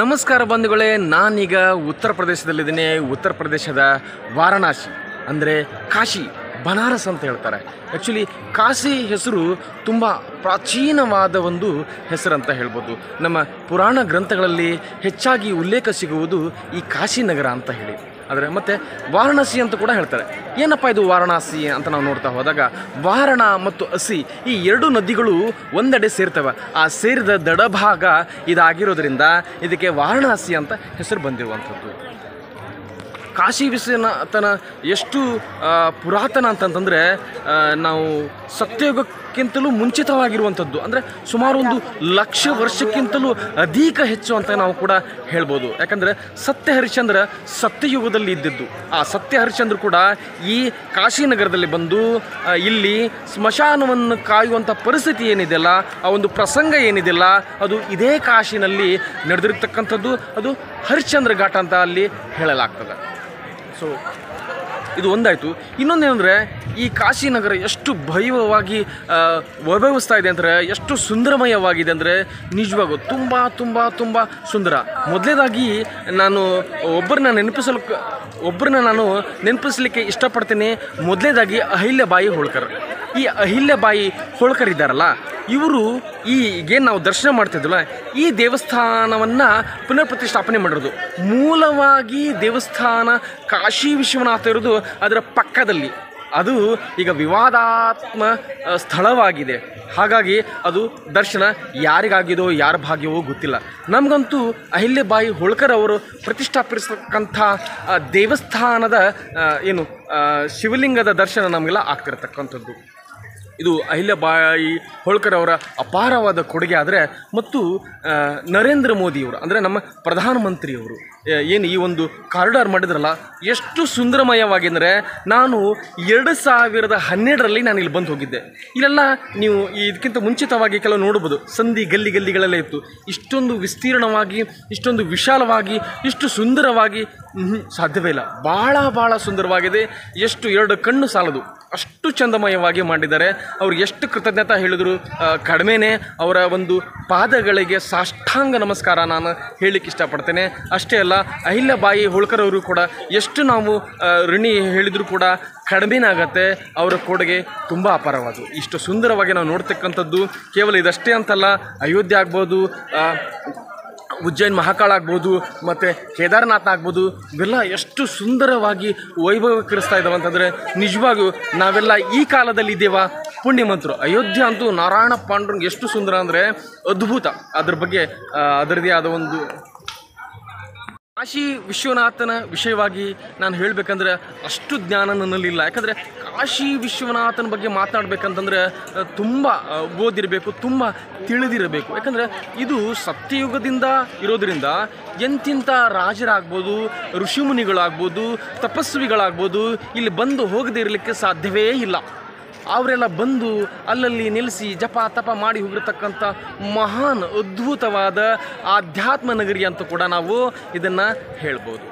ನಮಸ್ಕಾರ ಬಂಧುಗಳೇ, ನಾನೀಗ ಉತ್ತರ ಪ್ರದೇಶದಲ್ಲಿದ್ದೀನಿ. ಉತ್ತರ ಪ್ರದೇಶದ ವಾರಣಾಸಿ ಅಂದರೆ ಕಾಶಿ, ಬನಾರಸ್ ಅಂತ ಹೇಳ್ತಾರೆ. ಆ್ಯಕ್ಚುಲಿ ಕಾಶಿ ಹೆಸರು ತುಂಬ ಪ್ರಾಚೀನವಾದ ಒಂದು ಹೆಸರು ಅಂತ ಹೇಳ್ಬೋದು. ನಮ್ಮ ಪುರಾಣ ಗ್ರಂಥಗಳಲ್ಲಿ ಹೆಚ್ಚಾಗಿ ಉಲ್ಲೇಖ ಸಿಗುವುದು ಈ ಕಾಶಿ ನಗರ ಅಂತ ಹೇಳಿ. ಆದರೆ ಮತ್ತು ವಾರಣಾಸಿ ಅಂತ ಕೂಡ ಹೇಳ್ತಾರೆ. ಏನಪ್ಪ ಇದು ವಾರಣಾಸಿ ಅಂತ ನಾವು ನೋಡ್ತಾ ಹೋದಾಗ, ವಾರಣ ಮತ್ತು ಹಸಿ ಈ ಎರಡು ನದಿಗಳು ಒಂದೆಡೆ ಸೇರ್ತವೆ. ಆ ಸೇರಿದ ದಡಭಾಗ ಇದಾಗಿರೋದ್ರಿಂದ ಇದಕ್ಕೆ ವಾರಣಾಸಿ ಅಂತ ಹೆಸರು ಬಂದಿರುವಂಥದ್ದು. ಕಾಶಿ ವಿಶ್ವನಾಥನ ಎಷ್ಟು ಪುರಾತನ ಅಂತಂತಂದರೆ, ನಾವು ಸತ್ಯಯುಗಕ್ಕಿಂತಲೂ ಮುಂಚಿತವಾಗಿರುವಂಥದ್ದು. ಅಂದರೆ ಸುಮಾರು 1,00,000 ವರ್ಷಕ್ಕಿಂತಲೂ ಅಧಿಕ ಹೆಚ್ಚು ಅಂತ ನಾವು ಕೂಡ ಹೇಳ್ಬೋದು. ಯಾಕಂದರೆ ಸತ್ಯ ಹರಿಶ್ಚಂದ್ರ ಸತ್ಯಯುಗದಲ್ಲಿ ಇದ್ದಿದ್ದು. ಆ ಸತ್ಯ ಹರಿಶ್ಚಂದ್ರ ಕೂಡ ಈ ಕಾಶಿ ನಗರದಲ್ಲಿ ಬಂದು ಇಲ್ಲಿ ಸ್ಮಶಾನವನ್ನು ಕಾಯುವಂಥ ಪರಿಸ್ಥಿತಿ ಏನಿದೆಯಲ್ಲ, ಆ ಒಂದು ಪ್ರಸಂಗ ಏನಿದೆಯಲ್ಲ, ಅದು ಇದೇ ಕಾಶಿನಲ್ಲಿ ನಡೆದಿರ್ತಕ್ಕಂಥದ್ದು. ಅದು ಹರಿಶ್ಚಂದ್ರ ಘಾಟ ಅಂತ ಅಲ್ಲಿ ಹೇಳಲಾಗ್ತದೆ. ಸೊ ಇದು ಒಂದಾಯಿತು. ಇನ್ನೊಂದೇನೆಂದರೆ, ಈ ಕಾಶಿ ನಗರ ಎಷ್ಟು ಭವ್ಯವಾಗಿ ವೈಭವಿಸ್ತಾ ಇದೆ ಅಂದರೆ, ಎಷ್ಟು ಸುಂದರಮಯವಾಗಿದೆ ಅಂದರೆ ನಿಜವಾಗೂ ತುಂಬ ತುಂಬ ತುಂಬ ಸುಂದರ. ಮೊದಲನೇದಾಗಿ ನಾನು ಒಬ್ಬರನ್ನ ನಾನು ನೆನಪಿಸಲಿಕ್ಕೆ ಇಷ್ಟಪಡ್ತೀನಿ. ಮೊದಲನೇದಾಗಿ ಅಹಿಲ್ಯಬಾಯಿ ಹೋಳ್ಕರ್. ಈ ಅಹಿಲ್ಯಬಾಯಿ ಹೋಳ್ಕರ್ ಇದ್ದಾರಲ್ಲ, ಇವರು ಈಗೇನು ನಾವು ದರ್ಶನ ಮಾಡ್ತಿದ್ವಲ್ಲ, ಈ ದೇವಸ್ಥಾನವನ್ನು ಪುನರ್ ಪ್ರತಿಷ್ಠಾಪನೆ ಮಾಡಿರೋದು. ಮೂಲವಾಗಿ ದೇವಸ್ಥಾನ ಕಾಶಿ ವಿಶ್ವನಾಥ ಇರೋದು ಅದರ ಪಕ್ಕದಲ್ಲಿ. ಅದು ಈಗ ವಿವಾದಾತ್ಮ ಸ್ಥಳವಾಗಿದೆ. ಹಾಗಾಗಿ ಅದು ದರ್ಶನ ಯಾರಿಗಾಗಿದೋ ಯಾರ ಭಾಗ್ಯವೋ ಗೊತ್ತಿಲ್ಲ. ನಮಗಂತೂ ಅಹಿಲ್ಯಬಾಯಿ ಹೋಳ್ಕರ್ ಅವರು ಪ್ರತಿಷ್ಠಾಪಿಸತಕ್ಕಂಥ ದೇವಸ್ಥಾನದ ಶಿವಲಿಂಗದ ದರ್ಶನ ನಮಗೆಲ್ಲ ಆಗ್ತಿರತಕ್ಕಂಥದ್ದು. ಇದು ಅಹಿಲ್ಯಾಬಾಯಿ ಹೋಳ್ಕರ್ ಅವರ ಅಪಾರವಾದ ಕೊಡುಗೆ. ಆದರೆ ಮತ್ತು ನರೇಂದ್ರ ಮೋದಿಯವರು ಅಂದರೆ ನಮ್ಮ ಪ್ರಧಾನಮಂತ್ರಿಯವರು ಏನು ಈ ಒಂದು ಕಾರಿಡಾರ್ ಮಾಡಿದ್ರಲ್ಲ, ಎಷ್ಟು ಸುಂದರಮಯವಾಗಿ ಅಂದರೆ, ನಾನು 2012ರಲ್ಲಿ ನಾನು ಇಲ್ಲಿ ಬಂದು ಹೋಗಿದ್ದೆ. ಇಲ್ಲೆಲ್ಲ ನೀವು ಇದಕ್ಕಿಂತ ಮುಂಚಿತವಾಗಿ ಕೆಲವು ನೋಡ್ಬೋದು, ಸಂಧಿ ಗಲ್ಲಿಗಳೆಲ್ಲ ಇತ್ತು. ಇಷ್ಟೊಂದು ವಿಸ್ತೀರ್ಣವಾಗಿ, ಇಷ್ಟೊಂದು ವಿಶಾಲವಾಗಿ, ಇಷ್ಟು ಸುಂದರವಾಗಿ ಸಾಧ್ಯವೇ ಇಲ್ಲ. ಭಾಳ ಸುಂದರವಾಗಿದೆ. ಎಷ್ಟು 2 ಕಣ್ಣು ಸಾಲದು, ಅಷ್ಟು ಚಂದಮಯವಾಗಿ ಮಾಡಿದ್ದಾರೆ. ಅವ್ರು ಎಷ್ಟು ಕೃತಜ್ಞತೆ ಹೇಳಿದ್ರು ಕಡಿಮೆನೇ. ಅವರ ಒಂದು ಪಾದಗಳಿಗೆ ಸಾಷ್ಟಾಂಗ ನಮಸ್ಕಾರ ನಾನು ಹೇಳಲಿಕ್ಕೆ ಇಷ್ಟಪಡ್ತೇನೆ. ಅಷ್ಟೇ ಅಲ್ಲ, ಅಹಿಲ್ಯಾಬಾಯಿ ಹೋಳ್ಕರ್ ಅವರು ಕೂಡ ಎಷ್ಟು ನಾವು ಋಣಿ ಹೇಳಿದರೂ ಕೂಡ ಕಡಿಮೆನೇ ಆಗತ್ತೆ. ಅವರ ಕೊಡುಗೆ ತುಂಬ ಅಪಾರವಾದವು. ಇಷ್ಟು ಸುಂದರವಾಗಿ ನಾವು ನೋಡ್ತಕ್ಕಂಥದ್ದು ಕೇವಲ ಇದಷ್ಟೇ ಅಂತಲ್ಲ, ಅಯೋಧ್ಯೆ ಆಗ್ಬೋದು, ಉಜ್ಜೈನ್ ಮಹಾಕಾಳ ಆಗ್ಬೋದು, ಮತ್ತು ಕೇದಾರನಾಥ ಆಗ್ಬೋದು, ಇವೆಲ್ಲ ಎಷ್ಟು ಸುಂದರವಾಗಿ ವೈಭವೀಕರಿಸ್ತಾ ಇದ್ದಾವೆ ಅಂತಂದರೆ ನಿಜವಾಗಿಯೂ ನಾವೆಲ್ಲ ಈ ಕಾಲದಲ್ಲಿ ಇದ್ದೇವಾ ಪುಣ್ಯಮಂತರು. ಅಯೋಧ್ಯೆ ಅಂತೂ ನಾರಾಯಣ ಪಾಂಡುರಂಗ ಎಷ್ಟು ಸುಂದರ ಅಂದರೆ ಅದ್ಭುತ. ಅದ್ರ ಬಗ್ಗೆ ಅದರದೇ ಆದ ಒಂದು ಕಾಶಿ ವಿಶ್ವನಾಥನ ವಿಷಯವಾಗಿ ನಾನು ಹೇಳಬೇಕಂದ್ರೆ ಅಷ್ಟು ಜ್ಞಾನ ನನ್ನಲ್ಲಿಲ್ಲ. ಯಾಕಂದರೆ ಕಾಶಿ ವಿಶ್ವನಾಥನ ಬಗ್ಗೆ ಮಾತನಾಡಬೇಕಂತಂದರೆ ತುಂಬ ಓದಿರಬೇಕು, ತುಂಬ ತಿಳಿದಿರಬೇಕು. ಯಾಕಂದರೆ ಇದು ಸತ್ಯಯುಗದಿಂದ ಇರೋದರಿಂದ ಎಂತಿಂಥ ರಾಜರಾಗ್ಬೋದು, ಋಷಿಮುನಿಗಳಾಗ್ಬೋದು, ತಪಸ್ವಿಗಳಾಗ್ಬೋದು ಇಲ್ಲಿ ಬಂದು ಹೋಗದೇ ಇರಲಿಕ್ಕೆ ಸಾಧ್ಯವೇ ಇಲ್ಲ. ಅವರೆಲ್ಲ ಬಂದು ಅಲ್ಲಲ್ಲಿ ನಿಲ್ಲಿಸಿ ಜಪ ತಪ ಮಾಡಿ ಹೋಗಿರ್ತಕ್ಕಂಥ ಮಹಾನ್ ಅದ್ಭುತವಾದ ಆಧ್ಯಾತ್ಮ ನಗರಿ ಅಂತ ಕೂಡ ನಾವು ಇದನ್ನು ಹೇಳ್ಬೋದು.